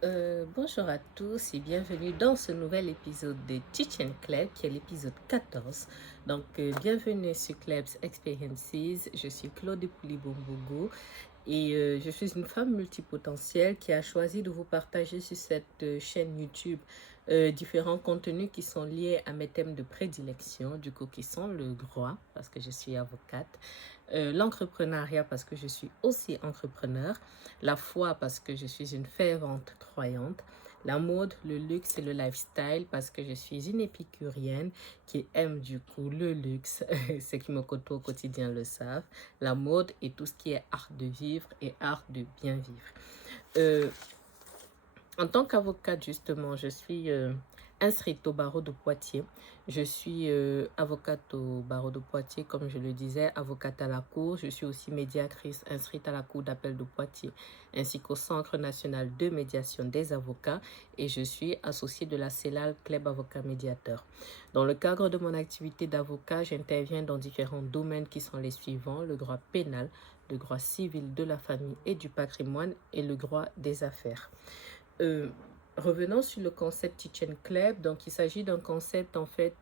Bonjour à tous et bienvenue dans ce nouvel épisode de Teach and Club qui est l'épisode 14. Donc, bienvenue sur Clubs Experiences. Je suis Claude Poulibombogo et je suis une femme multipotentielle qui a choisi de vous partager sur cette chaîne YouTube différents contenus qui sont liés à mes thèmes de prédilection, du coup qui sont le droit, parce que je suis avocate, l'entrepreneuriat parce que je suis aussi entrepreneur, la foi parce que je suis une fervente croyante, la mode, le luxe et le lifestyle parce que je suis une épicurienne qui aime du coup le luxe, ceux qui me côtoient au quotidien le savent, la mode et tout ce qui est art de vivre et art de bien vivre. Euh, En tant qu'avocate, justement, je suis inscrite au barreau de Poitiers. Je suis avocate au barreau de Poitiers, comme je le disais, avocate à la cour. Je suis aussi médiatrice inscrite à la cour d'appel de Poitiers, ainsi qu'au Centre national de médiation des avocats. Et je suis associée de la CELAL Club Avocat Médiateur. Dans le cadre de mon activité d'avocat, j'interviens dans différents domaines qui sont les suivants: le droit pénal, le droit civil de la famille et du patrimoine et le droit des affaires. Euh, Revenons sur le concept Teach and Club. Donc, il s'agit d'un concept en fait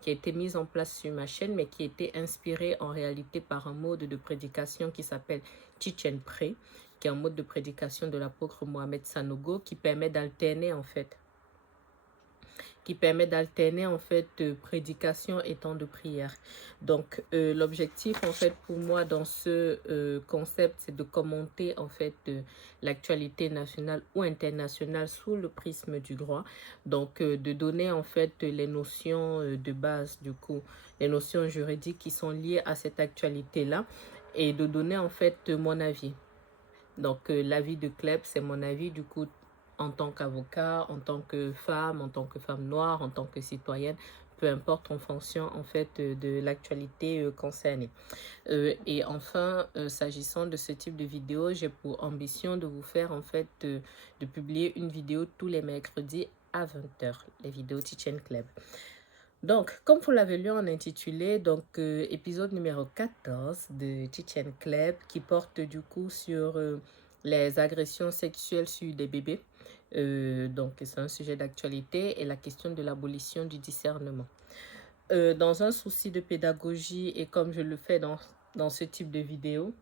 qui a été mis en place sur ma chaîne, mais qui a été inspiré en réalité par un mode de prédication qui s'appelle Teach and Pray, qui est un mode de prédication de l'apôtre Mohamed Sanogo qui permet d'alterner en fait prédication et temps de prière. Donc l'objectif en fait pour moi dans ce concept, c'est de commenter en fait l'actualité nationale ou internationale sous le prisme du droit. Donc de donner en fait les notions de base, du coup les notions juridiques qui sont liées à cette actualité là, et de donner en fait mon avis. Donc, l'avis de Kleb, c'est mon avis du coup en tant qu'avocat, en tant que femme noire, en tant que citoyenne, peu importe en fonction en fait de l'actualité concernée. Et enfin, s'agissant de ce type de vidéo, j'ai pour ambition de vous faire en fait de publier une vidéo tous les mercredis à 20h, les vidéos Teach and Club. Donc, comme vous l'avez lu en intitulé, donc épisode numéro 14 de Teach Club qui porte du coup sur les agressions sexuelles sur des bébés. Donc, c'est un sujet d'actualité et la question de l'abolition du discernement. Dans un souci de pédagogie et comme je le fais dans ce type de vidéo,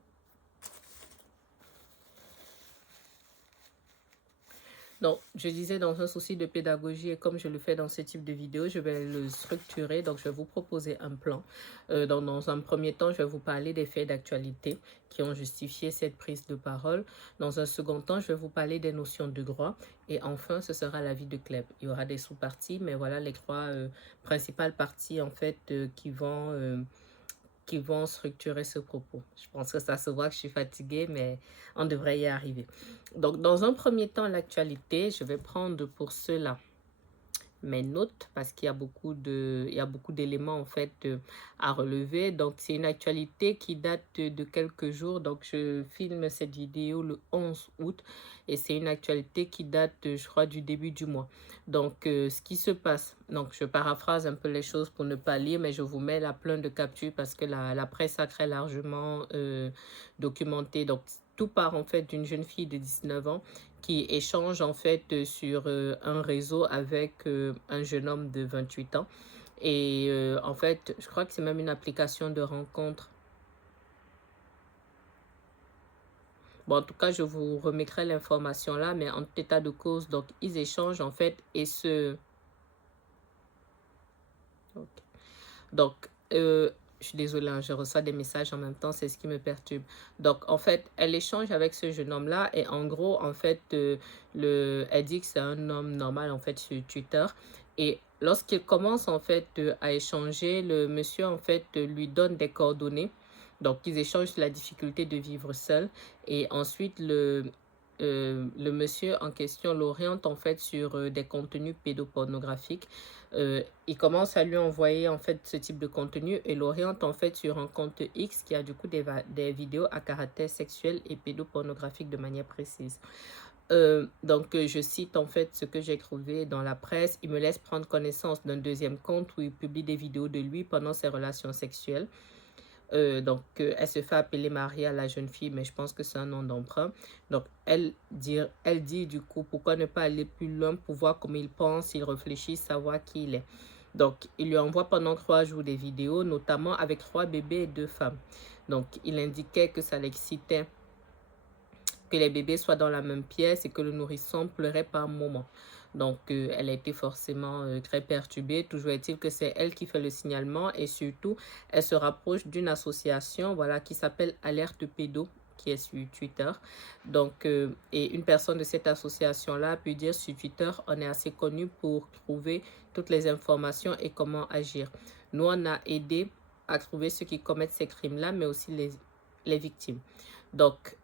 donc, je disais dans un souci de pédagogie et comme je le fais dans ce type de vidéo, je vais le structurer. Donc, je vais vous proposer un plan. Dans un premier temps, je vais vous parler des faits d'actualité qui ont justifié cette prise de parole. Dans un second temps, je vais vous parler des notions de droit. Et enfin, ce sera l'avis de Club. Il y aura des sous-parties, mais voilà les trois principales parties en fait qui vont structurer ce propos. Je pense que ça se voit que je suis fatiguée, mais on devrait y arriver. Donc, dans un premier temps, l'actualité, je vais prendre pour cela mes notes parce qu'il y a il y a beaucoup d'éléments en fait à relever. Donc, c'est une actualité qui date de quelques jours. Donc, je filme cette vidéo le 11 août et c'est une actualité qui date, je crois, du début du mois. Donc, ce qui se passe, donc je paraphrase un peu les choses pour ne pas lire, mais je vous mets la plein de captures parce que la presse a très largement documenté. Donc, tout part en fait d'une jeune fille de 19 ans qui échange en fait sur un réseau avec un jeune homme de 28 ans. Et en fait, je crois que c'est même une application de rencontre. Bon, en tout cas, je vous remettrai l'information là, mais en tout état de cause, donc ils échangent en fait et se... Okay. Donc, je suis désolée, hein, je reçois des messages en même temps, c'est ce qui me perturbe. Donc, en fait, elle échange avec ce jeune homme-là et en gros, en fait, elle dit que c'est un homme normal, en fait, sur Twitter. Et lorsqu'il commence, en fait, à échanger, le monsieur, en fait, lui donne des coordonnées. Donc, ils échangent sur la difficulté de vivre seul. Et ensuite, le monsieur en question l'oriente, en fait, sur des contenus pédopornographiques. Il commence à lui envoyer en fait ce type de contenu et l'oriente en fait sur un compte X qui a du coup des vidéos à caractère sexuel et pédopornographique de manière précise. Je cite en fait ce que j'ai trouvé dans la presse. Il me laisse prendre connaissance d'un deuxième compte où il publie des vidéos de lui pendant ses relations sexuelles. Elle se fait appeler Maria, la jeune fille, mais je pense que c'est un nom d'emprunt. Donc, elle dit du coup, pourquoi ne pas aller plus loin pour voir comment il pense, il réfléchit, savoir qui il est. Donc, il lui envoie pendant 3 jours des vidéos, notamment avec 3 bébés et 2 femmes. Donc, il indiquait que ça l'excitait que les bébés soient dans la même pièce et que le nourrisson pleurait par moment. Donc, elle a été forcément très perturbée. Toujours est-il que c'est elle qui fait le signalement et surtout, elle se rapproche d'une association voilà, qui s'appelle Alerte Pédo, qui est sur Twitter. Donc, et une personne de cette association-là peut dire sur Twitter, on est assez connu pour trouver toutes les informations et comment agir. Nous, on a aidé à trouver ceux qui commettent ces crimes-là, mais aussi les victimes. Donc,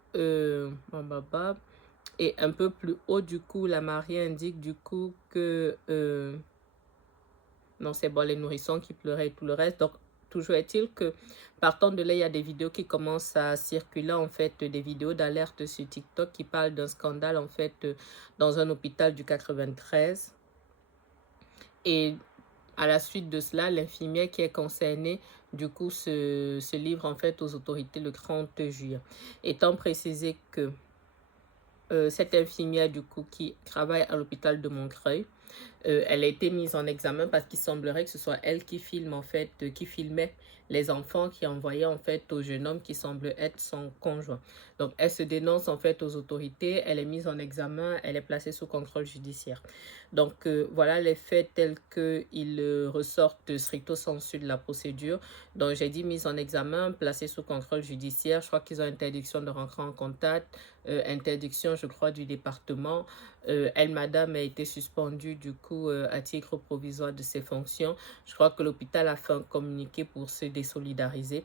et un peu plus haut, du coup, la mariée indique du coup que non, c'est bon, les nourrissons qui pleuraient et tout le reste. Donc, toujours est-il que partant de là, il y a des vidéos qui commencent à circuler, en fait, des vidéos d'alerte sur TikTok qui parlent d'un scandale, en fait, dans un hôpital du 93. Et à la suite de cela, l'infirmière qui est concernée, du coup, se livre, en fait, aux autorités le 30 juillet. Étant précisé que cette infirmière, du coup, qui travaille à l'hôpital de Montreuil, elle a été mise en examen parce qu'il semblerait que ce soit elle qui filme en fait, qui filmait les enfants, qui envoyait en fait au jeune homme qui semble être son conjoint. Donc elle se dénonce en fait aux autorités, elle est mise en examen, elle est placée sous contrôle judiciaire. Donc voilà les faits tels qu'ils ressortent stricto sensu de la procédure. Donc j'ai dit mise en examen, placée sous contrôle judiciaire. Je crois qu'ils ont interdiction de rentrer en contact, interdiction je crois du département. Elle, madame, a été suspendue du coup à titre provisoire de ses fonctions. Je crois que l'hôpital a fait un communiqué pour se désolidariser.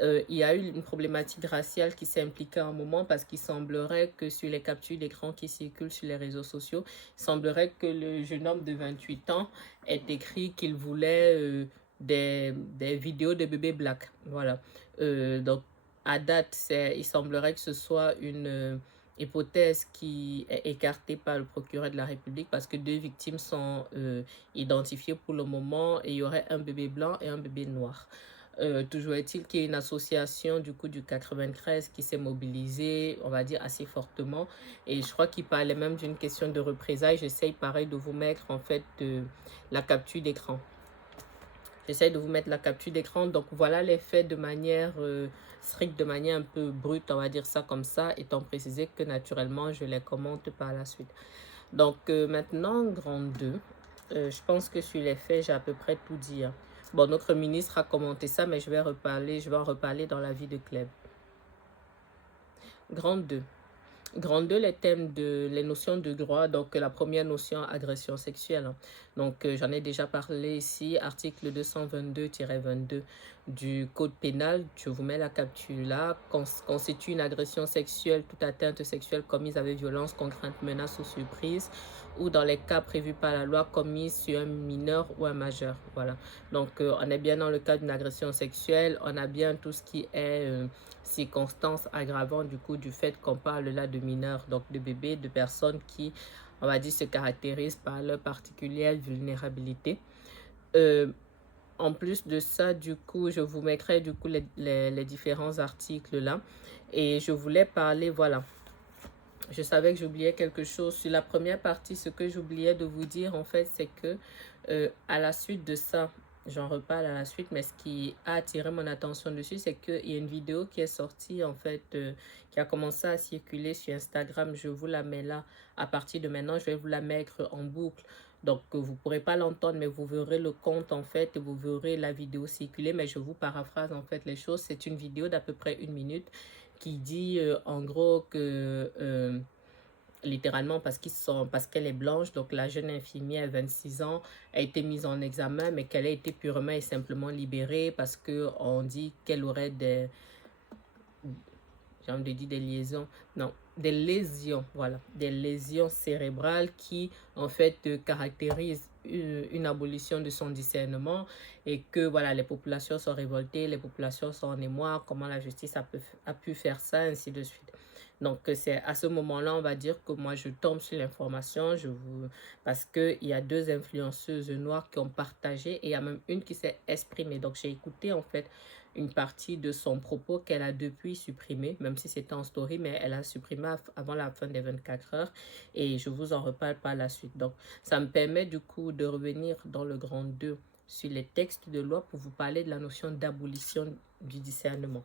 Il y a eu une problématique raciale qui s'est impliquée à un moment parce qu'il semblerait que sur les captures d'écran qui circulent sur les réseaux sociaux, il semblerait que le jeune homme de 28 ans ait écrit qu'il voulait des vidéos de bébés black. Voilà. Donc, à date, il semblerait que ce soit une hypothèse qui est écartée par le procureur de la République parce que 2 victimes sont identifiées pour le moment et il y aurait un bébé blanc et un bébé noir. Toujours est-il qu'il y a une association du coup du 93 qui s'est mobilisée, on va dire assez fortement, et je crois qu'il parlait même d'une question de représailles. J'essaye pareil de vous mettre en fait la capture d'écran. J'essaie de vous mettre la capture d'écran. Donc voilà les faits de manière stricte, de manière un peu brute, on va dire ça comme ça, étant précisé que naturellement je les commente par la suite. Donc maintenant, grand 2, je pense que sur les faits, j'ai à peu près tout dit. Hein. Bon, notre ministre a commenté ça, mais je vais en reparler dans la vie de Cleb. Grand 2. Grand 2, les notions de droit. Donc, la première notion, agression sexuelle. Hein. Donc, j'en ai déjà parlé ici, article 222-22 du Code pénal. Je vous mets la capture là. Constitue une agression sexuelle, toute atteinte sexuelle commise avec violence, contrainte, menace ou surprise, ou dans les cas prévus par la loi commise sur un mineur ou un majeur. Voilà. Donc, on est bien dans le cas d'une agression sexuelle. On a bien tout ce qui est circonstances aggravantes du coup du fait qu'on parle là de mineurs, donc de bébés, de personnes qui, on va dire, se caractérisent par leur particulière vulnérabilité. En plus de ça, du coup, je vous mettrai du coup les différents articles là. Et je voulais parler, voilà. Je savais que j'oubliais quelque chose. Sur la première partie, ce que j'oubliais de vous dire, en fait, c'est que à la suite de ça, j'en reparle à la suite, mais ce qui a attiré mon attention dessus, c'est qu'il y a une vidéo qui est sortie, en fait, qui a commencé à circuler sur Instagram. Je vous la mets là. À partir de maintenant, je vais vous la mettre en boucle. Donc, vous ne pourrez pas l'entendre, mais vous verrez le compte, en fait, et vous verrez la vidéo circuler. Mais je vous paraphrase, en fait, les choses. C'est une vidéo d'à peu près 1 minute qui dit, en gros, que... littéralement parce qu'elle est blanche, donc la jeune infirmière, 26 ans, a été mise en examen, mais qu'elle a été purement et simplement libérée parce qu'on dit qu'elle aurait j'ai envie de dire des liaisons, non, des lésions, voilà, des lésions cérébrales qui, en fait, caractérisent une abolition de son discernement et que, voilà, les populations sont révoltées, les populations sont en émoi, comment la justice a pu faire ça, ainsi de suite. Donc, c'est à ce moment-là, on va dire que moi, je tombe sur l'information parce qu'il y a 2 influenceuses noires qui ont partagé et il y a même une qui s'est exprimée. Donc, j'ai écouté, en fait, une partie de son propos qu'elle a depuis supprimé, même si c'était en story, mais elle a supprimé avant la fin des 24 heures et je vous en reparle par la suite. Donc, ça me permet du coup de revenir dans le grand 2 sur les textes de loi pour vous parler de la notion d'abolition du discernement.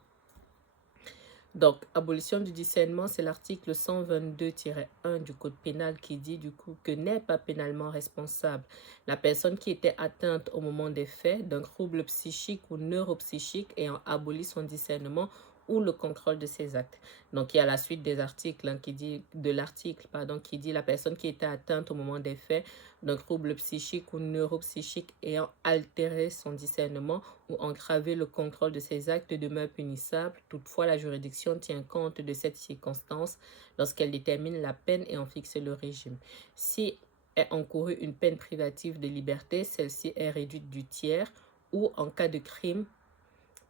Donc, abolition du discernement, c'est l'article 122-1 du Code pénal qui dit du coup que n'est pas pénalement responsable la personne qui était atteinte au moment des faits d'un trouble psychique ou neuropsychique ayant aboli son discernement ou le contrôle de ses actes. Donc, il y a la suite des articles qui dit, qui dit la personne qui était atteinte au moment des faits d'un trouble psychique ou neuropsychique ayant altéré son discernement ou entraver le contrôle de ses actes demeure punissable. Toutefois, la juridiction tient compte de cette circonstance lorsqu'elle détermine la peine et en fixe le régime. Si est encourue une peine privative de liberté, celle-ci est réduite du tiers ou en cas de crime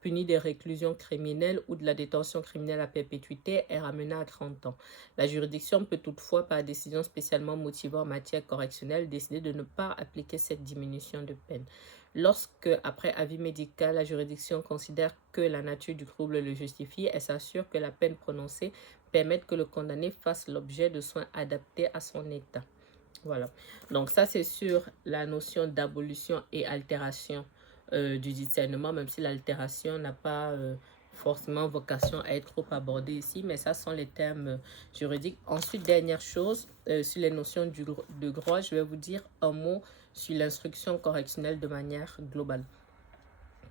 puni de réclusion criminelle ou de la détention criminelle à perpétuité est ramenée à 30 ans. La juridiction peut toutefois, par décision spécialement motivée en matière correctionnelle, décider de ne pas appliquer cette diminution de peine. Lorsque, après avis médical, la juridiction considère que la nature du trouble le justifie, elle s'assure que la peine prononcée permette que le condamné fasse l'objet de soins adaptés à son état. Voilà. Donc ça, c'est sur la notion d'abolition et altération du discernement, même si l'altération n'a pas forcément vocation à être trop abordée ici, mais ça sont les termes juridiques. Ensuite, dernière chose, sur les notions de droit, je vais vous dire un mot sur l'instruction correctionnelle de manière globale,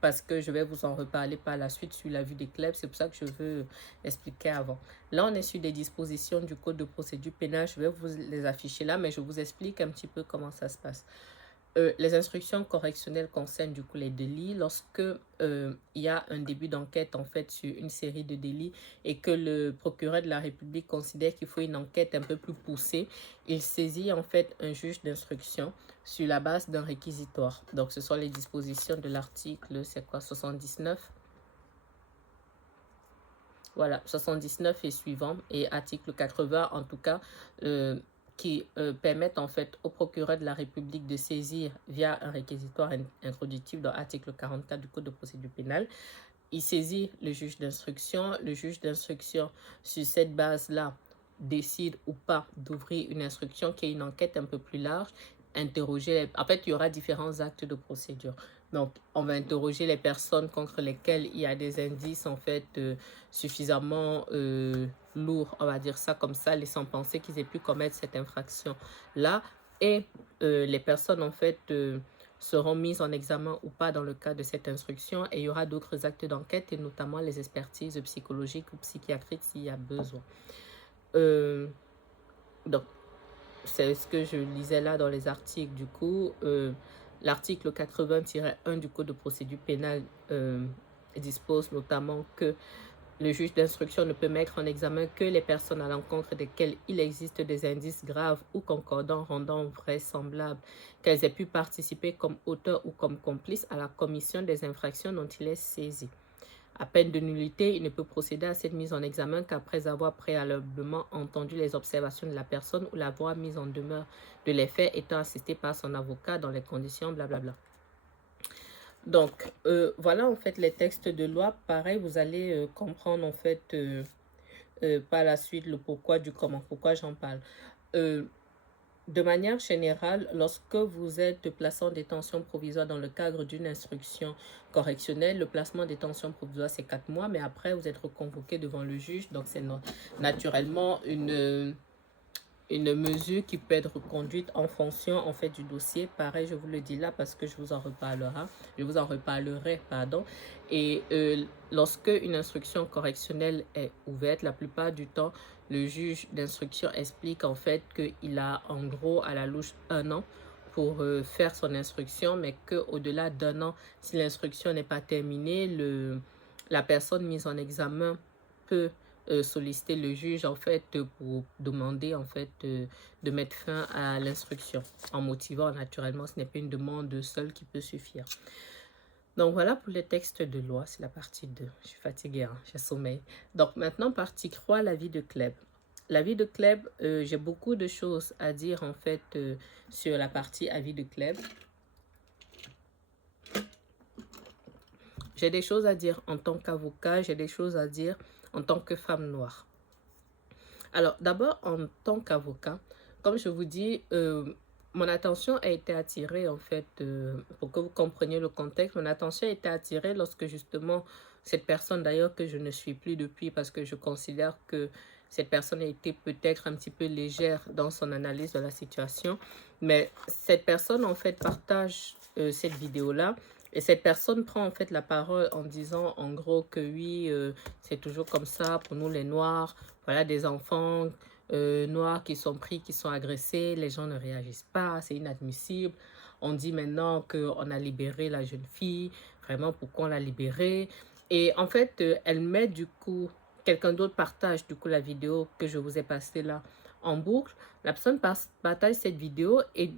parce que je vais vous en reparler par la suite sur la vue des clubs. C'est pour ça que je veux expliquer avant. Là, on est sur des dispositions du Code de procédure pénale. Je vais vous les afficher là, mais je vous explique un petit peu comment ça se passe. Les instructions correctionnelles concernent du coup les délits. Lorsque il y a un début d'enquête en fait sur une série de délits et que le procureur de la République considère qu'il faut une enquête un peu plus poussée, il saisit en fait un juge d'instruction sur la base d'un réquisitoire. Donc ce sont les dispositions de l'article, c'est quoi, 79? Voilà, 79 et suivant, et article 80 en tout cas, qui permettent en fait au procureur de la République de saisir via un réquisitoire introductif dans l'article 44 du Code de procédure pénale. Il saisit le juge d'instruction. Le juge d'instruction, sur cette base-là, décide ou pas d'ouvrir une instruction qui est une enquête un peu plus large, interroger. En fait, il y aura différents actes de procédure. Donc, on va interroger les personnes contre lesquelles il y a des indices en fait suffisamment lourds, on va dire ça comme ça, laissant penser qu'ils aient pu commettre cette infraction-là. Et les personnes en fait seront mises en examen ou pas dans le cadre de cette instruction, et il y aura d'autres actes d'enquête et notamment les expertises psychologiques ou psychiatriques s'il y a besoin. Donc, c'est ce que je lisais là dans les articles. Du coup, l'article 80-1 du Code de procédure pénale dispose notamment que le juge d'instruction ne peut mettre en examen que les personnes à l'encontre desquelles il existe des indices graves ou concordants rendant vraisemblable qu'elles aient pu participer comme auteurs ou comme complices à la commission des infractions dont il est saisi. À peine de nullité, il ne peut procéder à cette mise en examen qu'après avoir préalablement entendu les observations de la personne ou l'avoir mise en demeure de les faits étant assisté par son avocat dans les conditions blablabla. Donc, voilà en fait les textes de loi. Pareil, vous allez comprendre en fait par la suite le pourquoi du comment, pourquoi j'en parle. De manière générale, lorsque vous êtes placé en détention provisoire dans le cadre d'une instruction correctionnelle, le placement en détention provisoire, c'est 4 mois, mais après, vous êtes reconvoqué devant le juge. Donc, c'est naturellement une mesure qui peut être reconduite en fonction en fait du dossier. Pareil, je vous le dis là parce que je vous en reparlerai, pardon. Et lorsque une instruction correctionnelle est ouverte, la plupart du temps, le juge d'instruction explique en fait qu'il a en gros à la louche 1 an pour faire son instruction, mais qu'au-delà d'1 an, si l'instruction n'est pas terminée, la personne mise en examen peut solliciter le juge en fait pour demander en fait de mettre fin à l'instruction en motivant naturellement. Ce n'est pas une demande seule qui peut suffire. Donc voilà pour les textes de loi, c'est la partie 2. Je suis fatiguée, hein, j'ai sommeil. Donc maintenant partie 3, l'avis de Kleb. L'avis de Kleb, j'ai beaucoup de choses à dire en fait sur la partie avis de Kleb. J'ai des choses à dire en tant qu'avocat, j'ai des choses à dire en tant que femme noire. Alors, d'abord, en tant qu'avocat, comme je vous dis, mon attention a été attirée, en fait, pour que vous compreniez le contexte, mon attention a été attirée lorsque justement cette personne, d'ailleurs, que je ne suis plus depuis parce que je considère que cette personne a été peut-être un petit peu légère dans son analyse de la situation, mais cette personne, en fait, partage cette vidéo-là. Et cette personne prend en fait la parole en disant en gros que oui, c'est toujours comme ça pour nous les Noirs, voilà des enfants noirs qui sont pris, qui sont agressés, les gens ne réagissent pas, c'est inadmissible. On dit maintenant qu'on a libéré la jeune fille, vraiment pourquoi on l'a libérée. Et en fait, elle met du coup, quelqu'un d'autre partage du coup la vidéo que je vous ai passée là en boucle. La personne partage cette vidéo et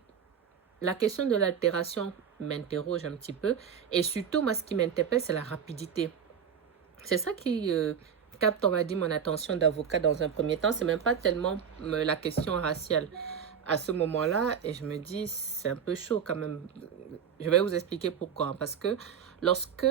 la question de l'altération m'interroge un petit peu. Et surtout, moi, ce qui m'interpelle, c'est la rapidité. C'est ça qui capte, on va dire, mon attention d'avocat dans un premier temps. C'est même pas tellement la question raciale à ce moment-là. Et je me dis, c'est un peu chaud quand même. Je vais vous expliquer pourquoi. Parce que lorsque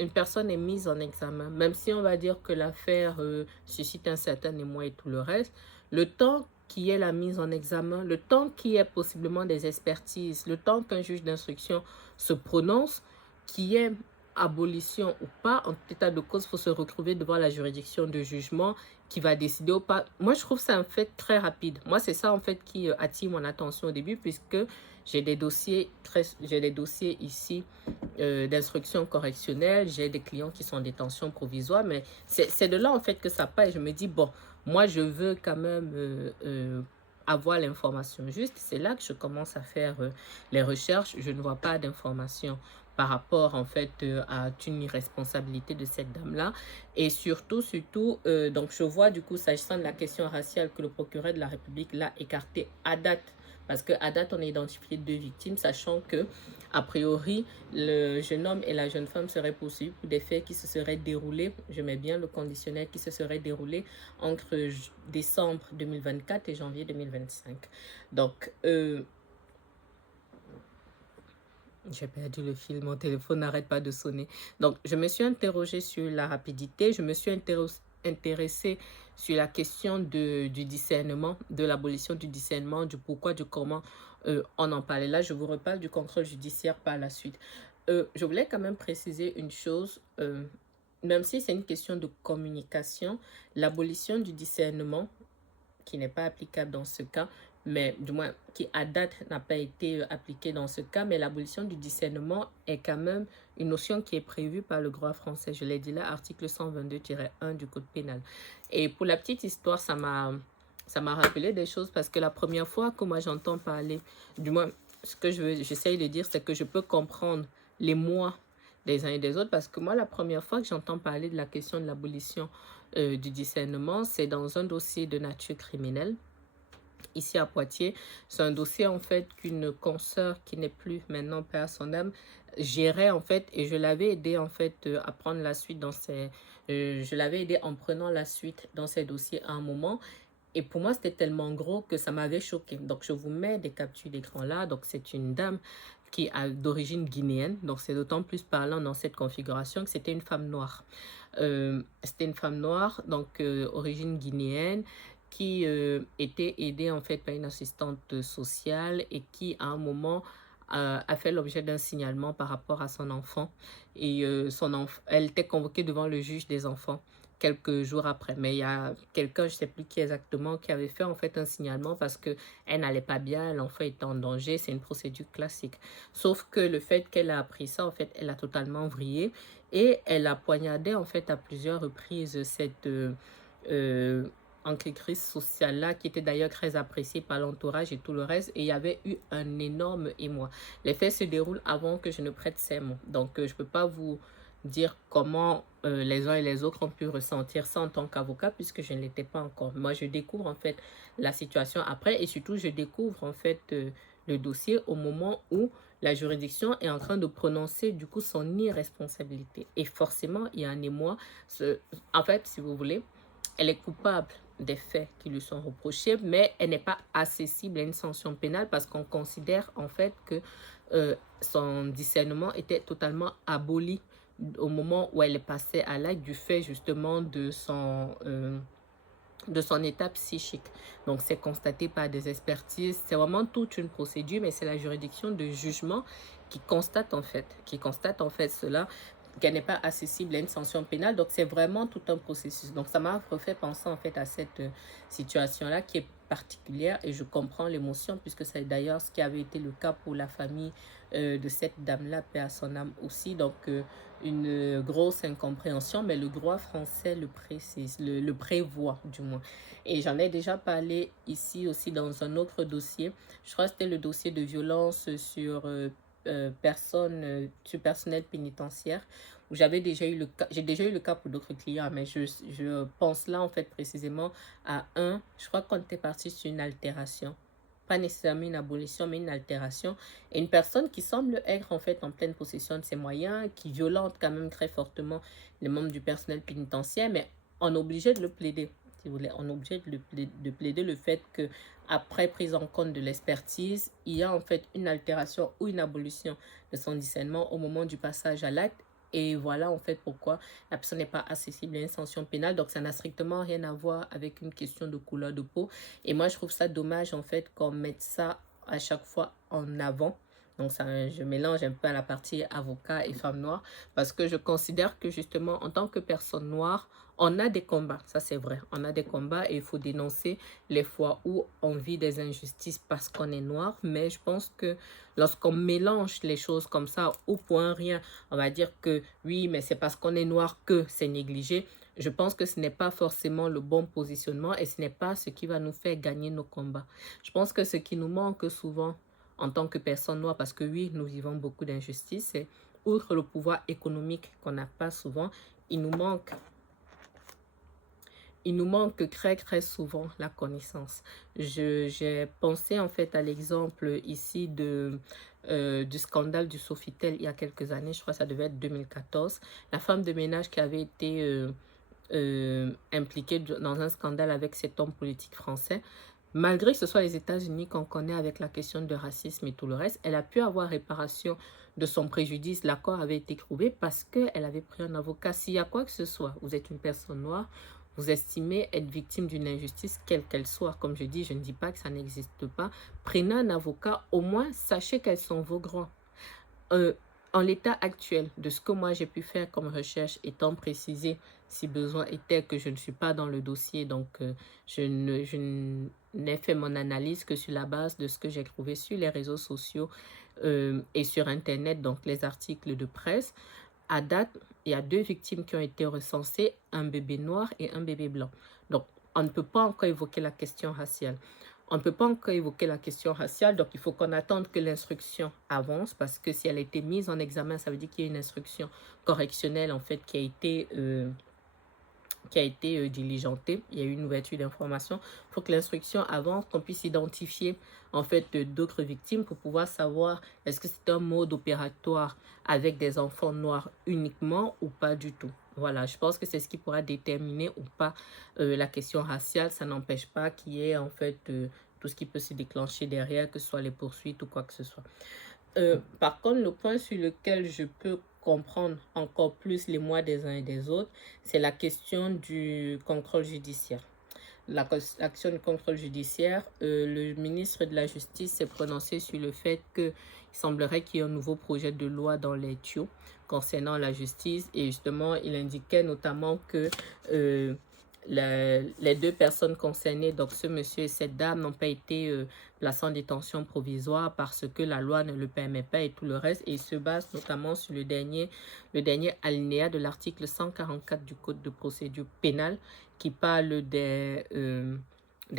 une personne est mise en examen, même si on va dire que l'affaire suscite un certain émoi et tout le reste, le temps qui est la mise en examen, le temps qui est possiblement des expertises, le temps qu'un juge d'instruction se prononce, qui est abolition ou pas, en tout état de cause, il faut se retrouver devant la juridiction de jugement qui va décider ou pas. Moi, je trouve ça un fait très rapide. Moi, c'est ça en fait qui attire mon attention au début puisque j'ai des dossiers ici d'instruction correctionnelle, j'ai des clients qui sont en détention provisoire, mais c'est de là en fait que ça part et je me dis, bon, moi, je veux quand même avoir l'information juste. C'est là que je commence à faire les recherches. Je ne vois pas d'informations par rapport en fait à une irresponsabilité de cette dame-là. Et surtout, donc je vois du coup, s'agissant de la question raciale, que le procureur de la République l'a écarté à date. Parce qu'à date, on a identifié 2 victimes, sachant que, a priori, le jeune homme et la jeune femme seraient poursuivis pour des faits qui se seraient déroulés, je mets bien le conditionnel, qui se seraient déroulés entre décembre 2024 et janvier 2025. Donc, j'ai perdu le fil, mon téléphone n'arrête pas de sonner. Donc, je me suis interrogée sur la rapidité, je me suis intéressée sur la question du discernement, de l'abolition du discernement, du pourquoi, du comment on en parlait. Là, je vous reparle du contrôle judiciaire par la suite. Je voulais quand même préciser une chose, même si c'est une question de communication, l'abolition du discernement, qui n'est pas applicable dans ce cas, mais du moins qui à date n'a pas été appliquée dans ce cas, mais l'abolition du discernement est quand même une notion qui est prévue par le droit français. Je l'ai dit là, article 122-1 du Code pénal. Et pour la petite histoire, ça m'a rappelé des choses parce que la première fois que moi j'entends parler, du moins ce que j'essaye de dire, c'est que je peux comprendre les moi des uns et des autres parce que moi, la première fois que j'entends parler de la question de l'abolition du discernement, c'est dans un dossier de nature criminelle ici à Poitiers. C'est un dossier en fait qu'une consoeur qui n'est plus maintenant paix à son âme gérait en fait et je l'avais aidé en fait à prendre la suite dans ces je l'avais aidé en prenant la suite dans ces dossiers à un moment. Et pour moi, c'était tellement gros que ça m'avait choqué. Donc, je vous mets des captures d'écran là. Donc, c'est une dame qui est d'origine guinéenne. Donc, c'est d'autant plus parlant dans cette configuration que c'était une femme noire. C'était une femme noire, donc origine guinéenne, qui était aidée en fait par une assistante sociale et qui, à un moment, a fait l'objet d'un signalement par rapport à son enfant. Et elle était convoquée devant le juge des enfants quelques jours après. Mais il y a quelqu'un, je ne sais plus qui exactement, qui avait fait en fait un signalement parce qu'elle n'allait pas bien, l'enfant était en danger, c'est une procédure classique. Sauf que le fait qu'elle a appris ça, en fait, elle a totalement vrillé et elle a poignardé en fait à plusieurs reprises cette enquêtrice sociale-là, qui était d'ailleurs très appréciée par l'entourage et tout le reste, et il y avait eu un énorme émoi. Les faits se déroulent avant que je ne prête serment, donc je ne peux pas vous dire comment les uns et les autres ont pu ressentir ça en tant qu'avocat puisque je ne l'étais pas encore. Moi, je découvre en fait la situation après et surtout, je découvre en fait le dossier au moment où la juridiction est en train de prononcer du coup son irresponsabilité. Et forcément, il y a un émoi. En fait, si vous voulez, elle est coupable des faits qui lui sont reprochés, mais elle n'est pas accessible à une sanction pénale parce qu'on considère en fait que son discernement était totalement aboli au moment où elle est passée à l'acte du fait justement de son état psychique. Donc, c'est constaté par des expertises. C'est vraiment toute une procédure, mais c'est la juridiction de jugement qui constate en fait cela, qu'elle n'est pas accessible à une sanction pénale. Donc, c'est vraiment tout un processus. Donc, ça m'a refait penser en fait à cette situation-là qui est particulière et je comprends l'émotion puisque c'est d'ailleurs ce qui avait été le cas pour la famille de cette dame-là, paix à son âme aussi. Donc, une grosse incompréhension, mais le droit français le précise, le prévoit du moins. Et j'en ai déjà parlé ici aussi dans un autre dossier. Je crois que c'était le dossier de violence sur personnel pénitentiaire où j'ai déjà eu le cas pour d'autres clients, mais je pense là en fait précisément à je crois qu'on était parti sur une altération, pas nécessairement une abolition, mais une altération, et une personne qui semble être en fait en pleine possession de ses moyens, qui violente quand même très fortement les membres du personnel pénitentiaire, mais on est obligé de le plaider. Si vous voulez, on est obligé de plaider le fait que après prise en compte de l'expertise, il y a en fait une altération ou une abolition de son discernement au moment du passage à l'acte. Et voilà en fait pourquoi la personne n'est pas accessible à une sanction pénale. Donc ça n'a strictement rien à voir avec une question de couleur de peau. Et moi je trouve ça dommage en fait qu'on mette ça à chaque fois en avant. Donc ça, je mélange un peu à la partie avocat et femme noire parce que je considère que justement en tant que personne noire, on a des combats, ça c'est vrai, on a des combats et il faut dénoncer les fois où on vit des injustices parce qu'on est noir, mais je pense que lorsqu'on mélange les choses comme ça au point rien, on va dire que oui, mais c'est parce qu'on est noir que c'est négligé. Je pense que ce n'est pas forcément le bon positionnement et ce n'est pas ce qui va nous faire gagner nos combats. Je pense que ce qui nous manque souvent en tant que personne noire, parce que oui, nous vivons beaucoup d'injustices, c'est outre le pouvoir économique qu'on n'a pas souvent, il nous manque très souvent la connaissance. J'ai pensé en fait à l'exemple ici du scandale du Sofitel il y a quelques années, je crois que ça devait être 2014, la femme de ménage qui avait été impliquée dans un scandale avec cet homme politique français. Malgré que ce soit les États-Unis qu'on connaît avec la question de racisme et tout le reste, elle a pu avoir réparation de son préjudice. L'accord avait été trouvé parce qu'elle avait pris un avocat. S'il y a quoi que ce soit, vous êtes une personne noire, vous estimez être victime d'une injustice, quelle qu'elle soit. Comme je dis, je ne dis pas que ça n'existe pas. Prenez un avocat, au moins sachez quels sont vos droits. En l'état actuel de ce que moi j'ai pu faire comme recherche, étant précisé si besoin était que je ne suis pas dans le dossier, donc je n'ai fait mon analyse que sur la base de ce que j'ai trouvé sur les réseaux sociaux et sur internet, donc les articles de presse. À date, il y a 2 victimes qui ont été recensées, un bébé noir et un bébé blanc. Donc on ne peut pas encore évoquer la question raciale. On ne peut pas encore évoquer la question raciale, donc il faut qu'on attende que l'instruction avance, parce que si elle a été mise en examen, ça veut dire qu'il y a une instruction correctionnelle en fait qui a été diligentée. Il y a eu une ouverture d'information. Il faut que l'instruction avance, qu'on puisse identifier en fait d'autres victimes pour pouvoir savoir est-ce que c'est un mode opératoire avec des enfants noirs uniquement ou pas du tout. Voilà, je pense que c'est ce qui pourra déterminer ou pas la question raciale. Ça n'empêche pas qu'il y ait en fait tout ce qui peut se déclencher derrière, que ce soit les poursuites ou quoi que ce soit. Par contre, le point sur lequel je peux comprendre encore plus les mois des uns et des autres, c'est la question du contrôle judiciaire. L'action du contrôle judiciaire, le ministre de la Justice s'est prononcé sur le fait qu'il semblerait qu'il y ait un nouveau projet de loi dans les tuyaux concernant la justice et justement, il indiquait notamment que les 2 personnes concernées, donc ce monsieur et cette dame, n'ont pas été placés en détention provisoire parce que la loi ne le permet pas et tout le reste. Et il se base notamment sur le dernier alinéa de l'article 144 du Code de procédure pénale qui parle des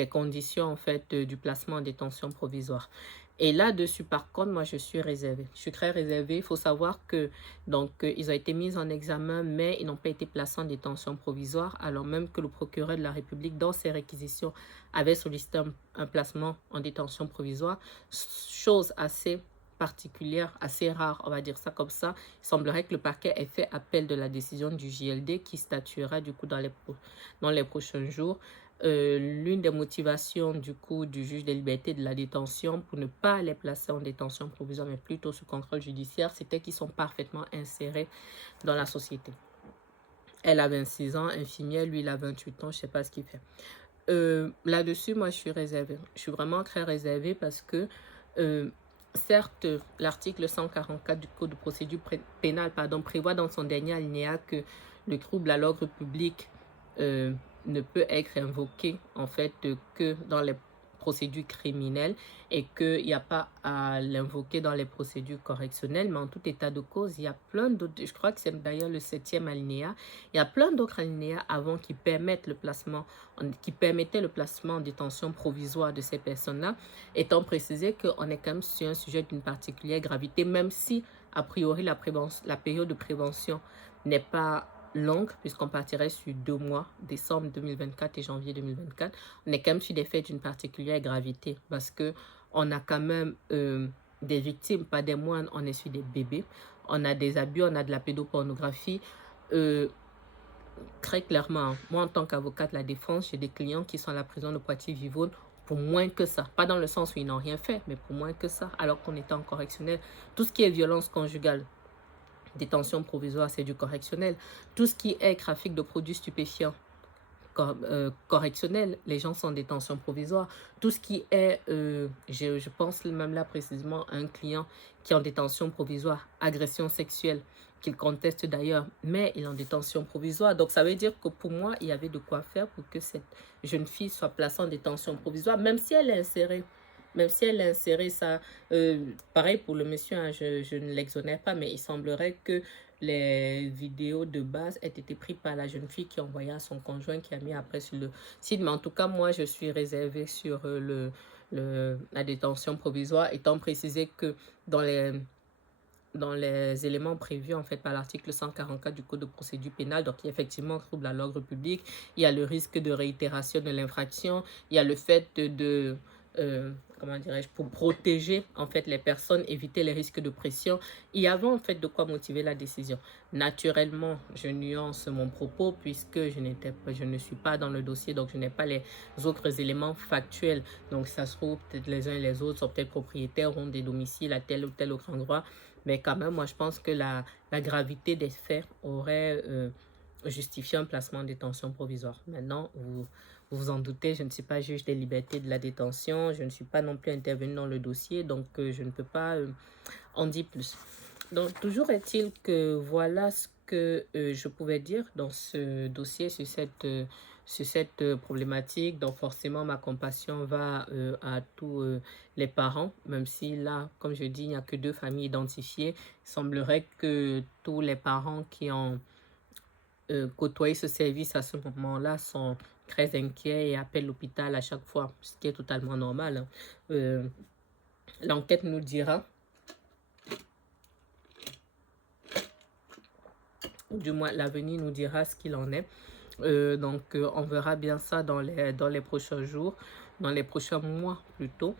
conditions en fait du placement en détention provisoire. Et là-dessus, par contre, moi, je suis réservée. Je suis très réservée. Il faut savoir que donc ils ont été mis en examen, mais ils n'ont pas été placés en détention provisoire, alors même que le procureur de la République, dans ses réquisitions, avait sollicité un placement en détention provisoire. Chose assez particulière, assez rare, on va dire ça comme ça. Il semblerait que le parquet ait fait appel de la décision du JLD qui statuera du coup dans les prochains jours. l'une des motivations du coup du juge des libertés de la détention pour ne pas les placer en détention provisoire, mais plutôt sous contrôle judiciaire, c'était qu'ils sont parfaitement insérés dans la société. Elle a 26 ans, infirmière, lui il a 28 ans, je ne sais pas ce qu'il fait. Là-dessus, moi je suis réservée. Je suis vraiment très réservée parce que certes, l'article 144 du Code de procédure pénale prévoit dans son dernier alinéa que le trouble à l'ordre public ne peut être invoqué en fait que dans les procédures criminelles et qu'il n'y a pas à l'invoquer dans les procédures correctionnelles, mais en tout état de cause, il y a plein d'autres, je crois que c'est d'ailleurs le 7e alinéa, il y a plein d'autres alinéas avant qui permettent le placement, qui permettaient le placement en détention provisoire de ces personnes-là, étant précisé qu'on est quand même sur un sujet d'une particulière gravité, même si a priori la période de prévention n'est pas longue, puisqu'on partirait sur 2 mois, décembre 2024 et janvier 2024, on est quand même sur des faits d'une particulière gravité, parce que on a quand même des victimes, pas des moindres, on est sur des bébés, on a des abus, on a de la pédopornographie. Très clairement, moi en tant qu'avocate de la défense, j'ai des clients qui sont à la prison de Poitiers-Vivonne pour moins que ça. Pas dans le sens où ils n'ont rien fait, mais pour moins que ça, alors qu'on était en correctionnel. Tout ce qui est violence conjugale, détention provisoire, c'est du correctionnel. Tout ce qui est trafic de produits stupéfiants, correctionnel, les gens sont en détention provisoire. Tout ce qui est, je pense même là précisément à un client qui est en détention provisoire, agression sexuelle, qu'il conteste d'ailleurs, mais il est en détention provisoire. Donc ça veut dire que pour moi, il y avait de quoi faire pour que cette jeune fille soit placée en détention provisoire, même si elle est insérée. Même si elle est insérée, ça, pareil pour le monsieur, hein, je ne l'exonère pas, mais il semblerait que les vidéos de base aient été prises par la jeune fille qui a envoyé à son conjoint, qui a mis après sur le site. Mais en tout cas, moi, je suis réservée sur la détention provisoire, étant précisé que dans les éléments prévus en fait par l'article 144 du Code de procédure pénale, donc il y a effectivement trouble à l'ordre public, il y a le risque de réitération de l'infraction, il y a le fait de comment dirais-je, pour protéger en fait les personnes, éviter les risques de pression. Il y avait en fait de quoi motiver la décision. Naturellement, je nuance mon propos puisque je ne suis pas dans le dossier, donc je n'ai pas les autres éléments factuels. Donc ça se trouve, peut-être les uns et les autres sont peut-être propriétaires, ont des domiciles à tel ou tel autre endroit. Mais quand même, moi je pense que la gravité des faits aurait justifié un placement en détention provisoire. Maintenant, vous vous en doutez, je ne suis pas juge des libertés de la détention, je ne suis pas non plus intervenu dans le dossier, donc je ne peux pas en dire plus. Donc, toujours est-il que voilà ce que je pouvais dire dans ce dossier sur cette problématique. Donc, forcément, ma compassion va à tous les parents, même si là, comme je dis, il n'y a que 2 familles identifiées. Il semblerait que tous les parents qui ont côtoyer ce service à ce moment-là sont très inquiets et appellent l'hôpital à chaque fois, ce qui est totalement normal. Hein. L'enquête nous dira, ou du moins l'avenir nous dira ce qu'il en est. Donc on verra bien ça dans les prochains jours, dans les prochains mois plutôt.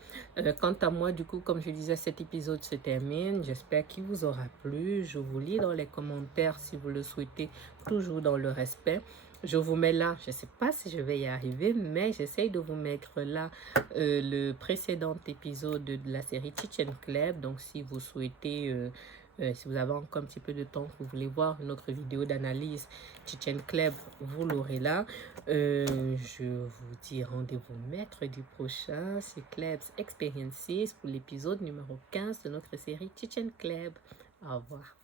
Quant à moi, du coup, comme je disais, cet épisode se termine. J'espère qu'il vous aura plu. Je vous lis dans les commentaires si vous le souhaitez, toujours dans le respect. Je vous mets là, je ne sais pas si je vais y arriver, mais j'essaye de vous mettre là le précédent épisode de la série Teach Club. Donc si vous souhaitez... si vous avez encore un petit peu de temps, vous voulez voir notre vidéo d'analyse Teach Club, vous l'aurez là. Je vous dis rendez-vous mercredi prochain sur Clubs Experiences pour l'épisode numéro 15 de notre série Teach Club. Au revoir.